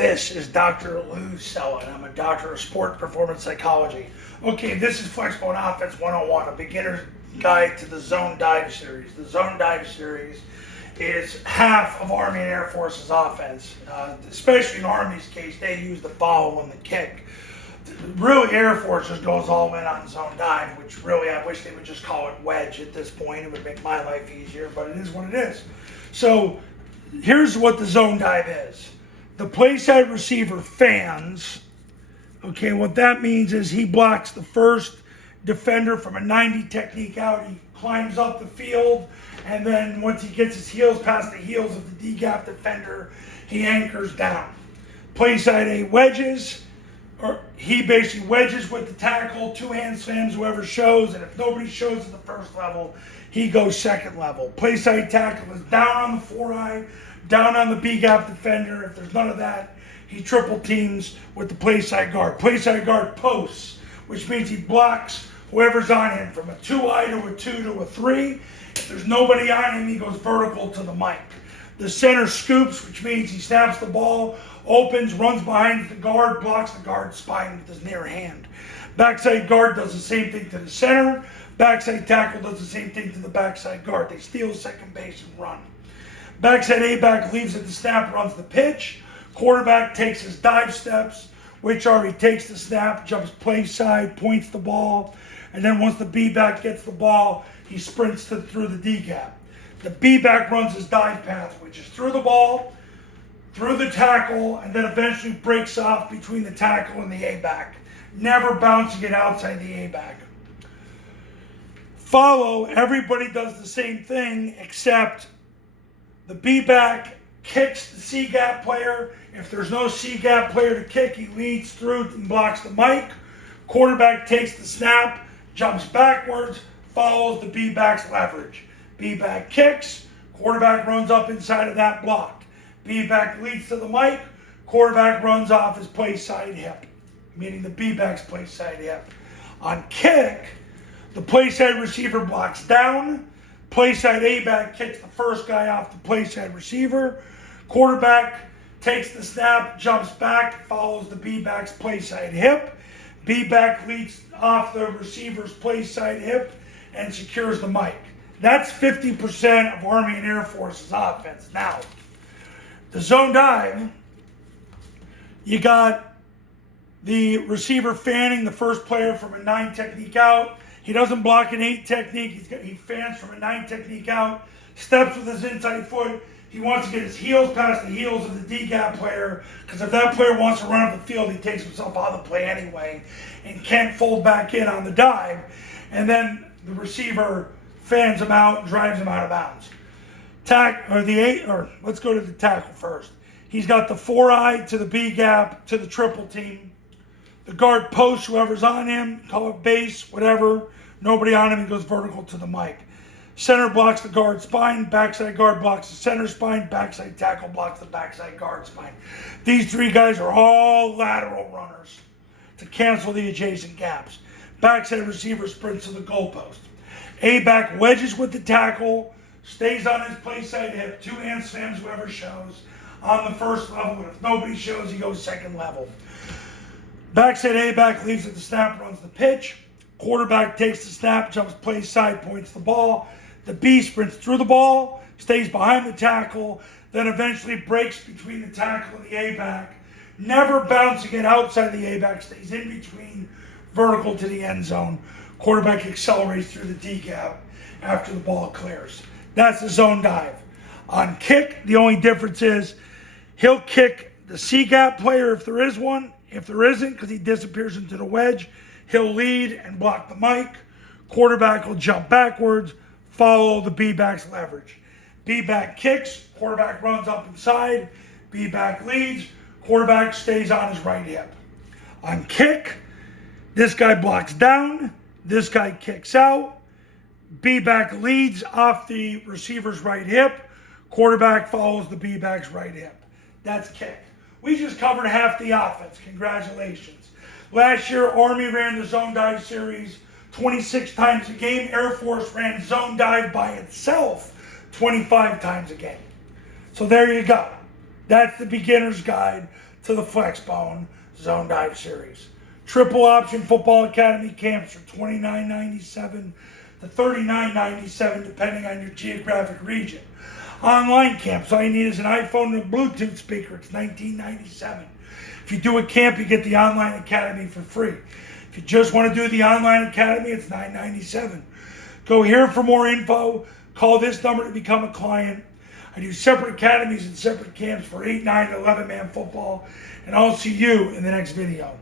This is Dr. Lou Sella, and I'm a doctor of sport performance psychology. Okay, this is Flexbone Offense 101, a beginner's guide to the zone dive series. The zone dive series is half of Army and Air Force's offense. Especially in Army's case, they use the follow and the kick. Really, Air Force just goes all in on zone dive, which really I wish they would just call it wedge at this point. It would make my life easier, but it is what it is. So here's what the zone dive is. The play side receiver fans. Okay, what that means is he blocks the first defender from a 90 technique out. He climbs up the field, and then once he gets his heels past the heels of the D-gap defender, he anchors down. Play side A wedges, or he basically wedges with the tackle, two-hand slams whoever shows, and if nobody shows at the first level, he goes second level. Play side tackle is down on the 4-eye, down on the B-gap defender. If there's none of that, he triple teams with the play side guard. Play side guard posts, which means he blocks whoever's on him from a 2-eye to a 2 to a 3. If there's nobody on him, he goes vertical to the mic. The center scoops, which means he snaps the ball, opens, runs behind the guard, blocks the guard's spine with his near hand. Backside guard does the same thing to the center. Backside tackle does the same thing to the backside guard. They steal second base and run. Backside A-back leaves at the snap, runs the pitch. Quarterback takes his dive steps, which are he takes the snap, jumps play side, points the ball, and then once the B-back gets the ball, he sprints through the D-gap. The B-back runs his dive path, which is through the ball, through the tackle, and then eventually breaks off between the tackle and the A-back, never bouncing it outside the A-back. Follow, everybody does the same thing, except the B-back kicks the C-gap player. If there's no C-gap player to kick, he leads through and blocks the mic. Quarterback takes the snap, jumps backwards, follows the B-back's leverage. B-back kicks, quarterback runs up inside of that block. B-back leads to the mic, quarterback runs off his play side hip, meaning the B-back's play side hip. On kick, the play side receiver blocks down. Play side A-back kicks the first guy off the play side receiver. Quarterback takes the snap, jumps back, follows the B-back's play side hip. B-back leads off the receiver's play side hip and secures the mic. That's 50% of Army and Air Force's offense. Now, the zone dive, you got the receiver fanning the first player from a 9 technique out. He doesn't block an 8 technique. He fans from a 9 technique out, steps with his inside foot. He wants to get his heels past the heels of the D-gap player, because if that player wants to run up the field, he takes himself out of the play anyway and can't fold back in on the dive. And then the receiver fans him out and drives him out of bounds. Let's go to the tackle first. He's got the 4-eye to the B-gap to the triple team. The guard posts whoever's on him, call it base, whatever. Nobody on him, he goes vertical to the mic. Center blocks the guard spine, backside guard blocks the center spine, backside tackle blocks the backside guard spine. These 3 guys are all lateral runners to cancel the adjacent gaps. Backside receiver sprints to the goalpost. A-back wedges with the tackle, stays on his play side hip, 2-hand slams whoever shows on the first level, and if nobody shows, he goes second level. Backside A-back leaves at the snap, runs the pitch. Quarterback takes the snap, jumps play side, points the ball. The B sprints through the ball, stays behind the tackle, then eventually breaks between the tackle and the A-back. Never bouncing it outside the A-back, stays in between, vertical to the end zone. Quarterback accelerates through the D-gap after the ball clears. That's the zone dive. On kick, the only difference is he'll kick the C-gap player if there is one. If there isn't, because he disappears into the wedge, he'll lead and block the mic. Quarterback will jump backwards, follow the B-back's leverage. B-back kicks, quarterback runs up inside, B-back leads, quarterback stays on his right hip. On kick, this guy blocks down, this guy kicks out, B-back leads off the receiver's right hip, quarterback follows the B-back's right hip. That's kick. We just covered half the offense. Congratulations. Last year, Army ran the zone dive series 26 times a game. Air Force ran zone dive by itself 25 times a game. So there you go. That's the beginner's guide to the Flexbone Zone Dive Series. Triple option football academy camps are $29.97 to $39.97 depending on your geographic region. Online camps, all you need is an iPhone and a Bluetooth speaker. It's $19.97. If you do a camp, you get the online academy for free. If you just want to do the online academy, it's $9.97. Go here for more info. Call this number to become a client. I do separate academies and separate camps for 8, 9, and 11-man football. And I'll see you in the next video.